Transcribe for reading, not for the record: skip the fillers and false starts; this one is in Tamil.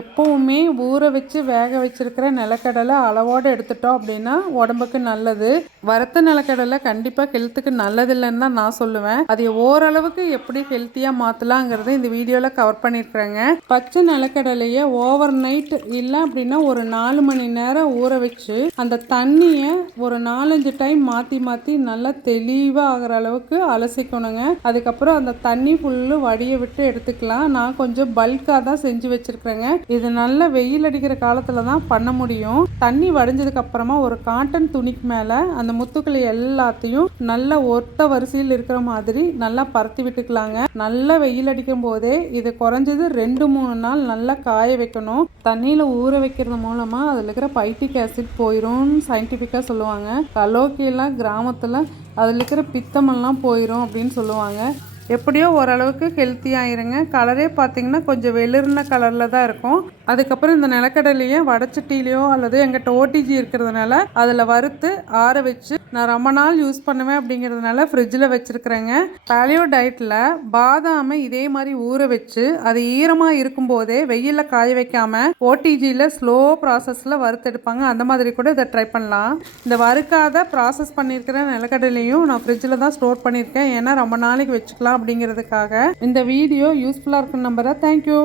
எப்பவுமே ஊற வச்சு வேக வச்சிருக்கிற நிலக்கடலை அளவோடு எடுத்துட்டோம் அப்படின்னா உடம்புக்கு நல்லது. வறுத்த நிலக்கடலை கண்டிப்பாக ஹெல்த்துக்கு நல்லதில்லைன்னு தான் நான் சொல்லுவேன். அதை ஓரளவுக்கு எப்படி ஹெல்த்தியாக மாற்றலாங்கிறத இந்த வீடியோவில் கவர் பண்ணியிருக்கிறேங்க. பச்சை நிலக்கடலையை ஓவர் நைட் இல்லை அப்படின்னா ஒரு 4 மணி நேரம் ஊற வச்சு அந்த தண்ணியை ஒரு 4-5 டைம் மாற்றி மாற்றி நல்லா தெளிவாக ஆகிற அளவுக்கு அலசிக்கணுங்க. அதுக்கப்புறம் அந்த தண்ணி ஃபுல்லு வடிய விட்டு எடுத்துக்கலாம். நான் கொஞ்சம் பல்காக தான் செஞ்சு வச்சுருக்கிறேங்க. இது நல்ல வெயில் அடிக்கிற காலத்துல தான் பண்ண முடியும். தண்ணி வடிஞ்சதுக்கு அப்புறமா ஒரு காட்டன் துணிக்கு மேல அந்த முத்துக்களை எல்லாத்தையும் நல்ல ஒத்த வரிசையில் இருக்கிற மாதிரி நல்லா பரத்தி விட்டுக்கலாங்க. நல்லா வெயில் அடிக்கும் போதே இது குறைஞ்சது 2-3 நாள் நல்லா காய வைக்கணும். தண்ணியில ஊற வைக்கிறது மூலமா அதுல இருக்கிற பைட்டிக் ஆசிட் போயிடும் சயின்டிபிக்கா சொல்லுவாங்க. கலோக்கியெல்லாம் கிராமத்துல அதுல இருக்கிற பித்தமெல்லாம் போயிடும் அப்படின்னு சொல்லுவாங்க. எப்படியோ ஓரளவுக்கு ஹெல்த்தியாகிருங்க. கலரே பார்த்திங்கன்னா கொஞ்சம் வெளிர்ன கலரில் தான் இருக்கும். அதுக்கப்புறம் இந்த நிலக்கடலையே வடச்சட்டிலையோ அல்லது எங்கிட்ட ஓடிஜி இருக்கிறதுனால அதில் வறுத்து ஆற வச்சு நான் ரொம்ப நாள் யூஸ் பண்ணுவேன் அப்படிங்கிறதுனால ஃப்ரிட்ஜில் வச்சுருக்கிறேங்க. பேலியோ டயட்டில் பாதாமை இதே மாதிரி ஊற வச்சு அது ஈரமாக இருக்கும்போதே வெயிலில் காய வைக்காமல் ஓடிஜியில் ஸ்லோ ப்ராசஸில் வறுத்தெடுப்பாங்க. அந்த மாதிரி கூட இதை ட்ரை பண்ணலாம். இந்த வறுக்காத ப்ராசஸ் பண்ணியிருக்கிற நிலக்கடலையும் நான் ஃப்ரிட்ஜில் தான் ஸ்டோர் பண்ணியிருக்கேன். ஏன்னா ரொம்ப நாளைக்கு வச்சுக்கலாம் அப்படிங்கிறதுக்காக. இந்த வீடியோ யூஸ்ஃபுல்லாக இருக்குன்னு நம்புகிறேன். தேங்க்யூ.